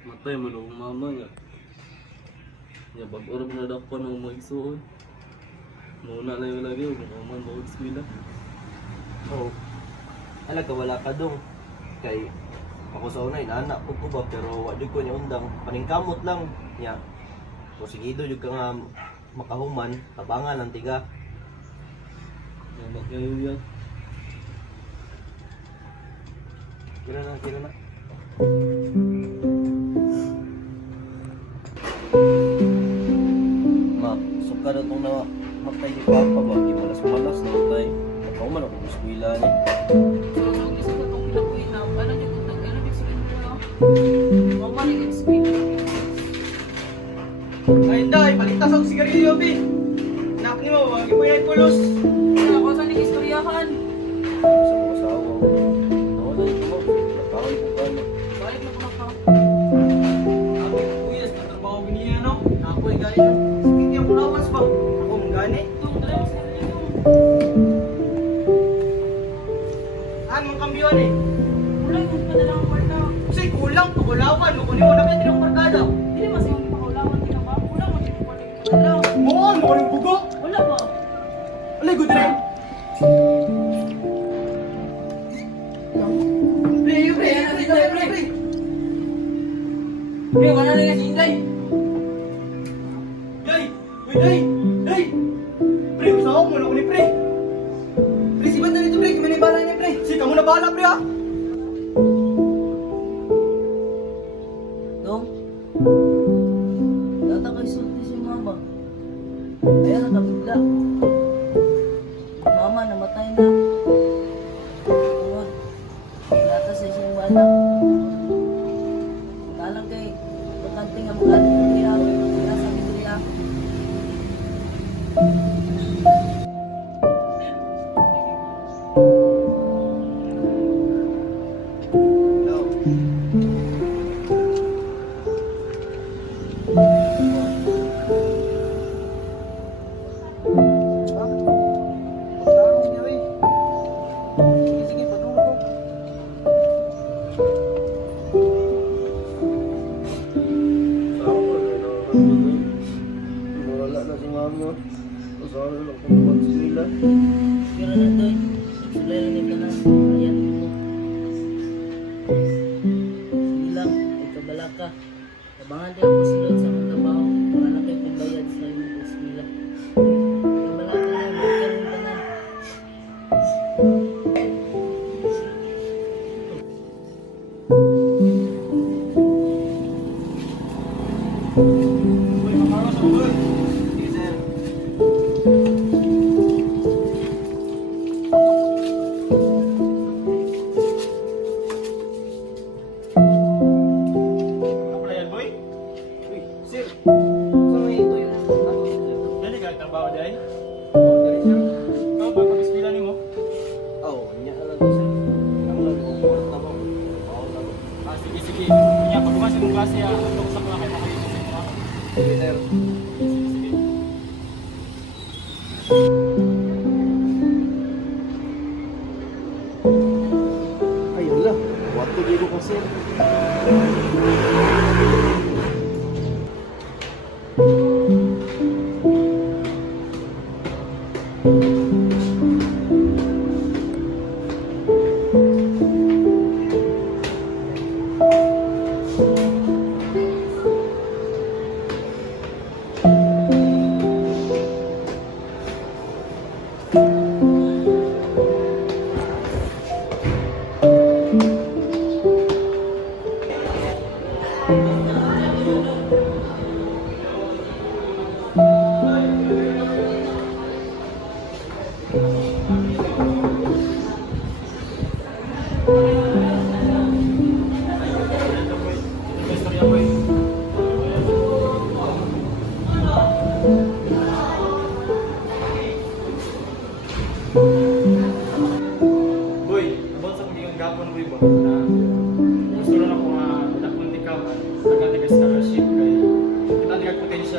Matay man ang mama niya. Ya bag-orab na daw pa ng mga igsuon. Muna na yung lagi, kung man bawag skwila. Oo. Alam ka, wala ka dong. Kay, ako sa una, inaanak ko ko ba, pero wala ko niya undang. Paningkamot lang niya. O sigido yung ka nga makahuman, tabangan ang tiga. Yan ba kayo yan? Kira na, kira na. Suka na itong na makay ni Papa ba? Di malas-malas na utay. Makahuman ako sa eskwela ni. So, nung isa ko itong kinabuhi na, paano niyo kung nag-ano niyo sa rin ko? Mama ni X-Speed. Ay, day, paligtas ako sigarilyo, bi. Nak ni mo, wag mo yan pulos. Kaya ako sa ning istoryahan. Sa mga asawa. Nawala ito mo. Nagpakal ko ka na. Balik na Ano kambiyon eh? Wala yung padala ang kwarta. Kasi kulang, pagulawan mo. Kunin mo na pwede ng barkada. Hindi mas yung ipakulawan din ba? Wala mo yung kwarta yung padala. Moon, mo rin bugo. Wala ba? Alay, good rin. Pre, pre, pre, pre, pre. Pre, wala na yung hinday. Dong? Wala na si mama. Pasara lang kung naman sa eskwela. Pero na doy, sulay na. Mo. Sige lang, ikaw bala ka. Tabangan din ako klase ah, ko sa mga kay makayo sa inyo. Sige, sir. Sige sige. Ayun lang. Wato dito ko sir.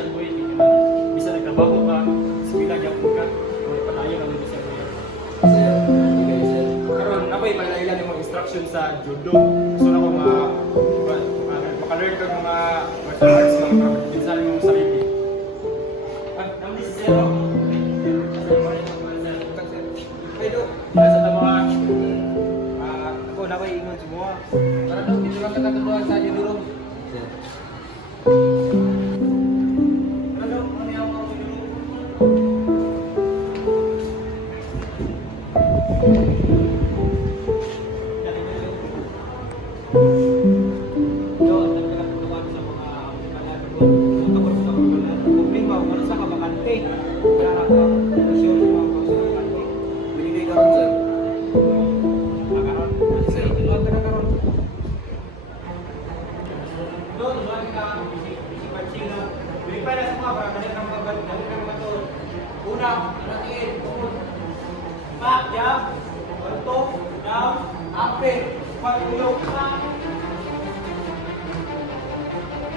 Nagag potential boy tingnan bisa nagtrabaho ka eskwela gyapon ka o panayo na mo sa boy Sir, sige, sir. karon nakoy pailan mo instruction sa judo. Pagulong, back.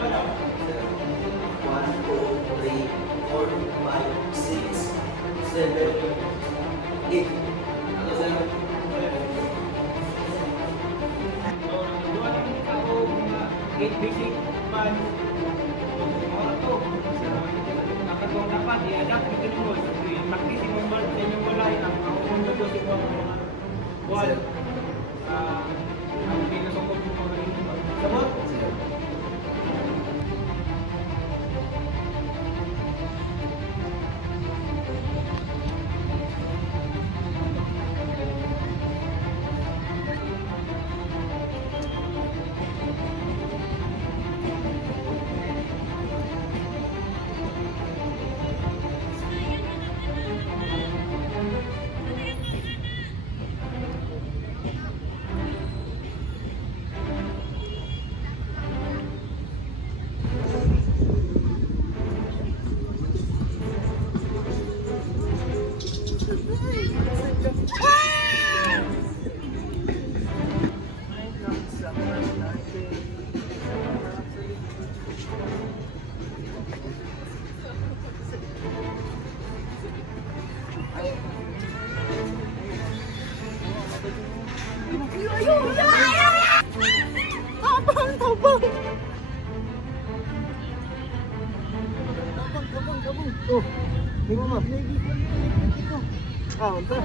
Down, One, two, three, four, five, six, seven, eight. Ano, sir? Eight basic man. Mga to. Nakatong dapat i-adapt din mo. Practice mo ba sa inyong walay ang mga umundo do sa mga mga buwan. Sir. Ah! Ah, unta.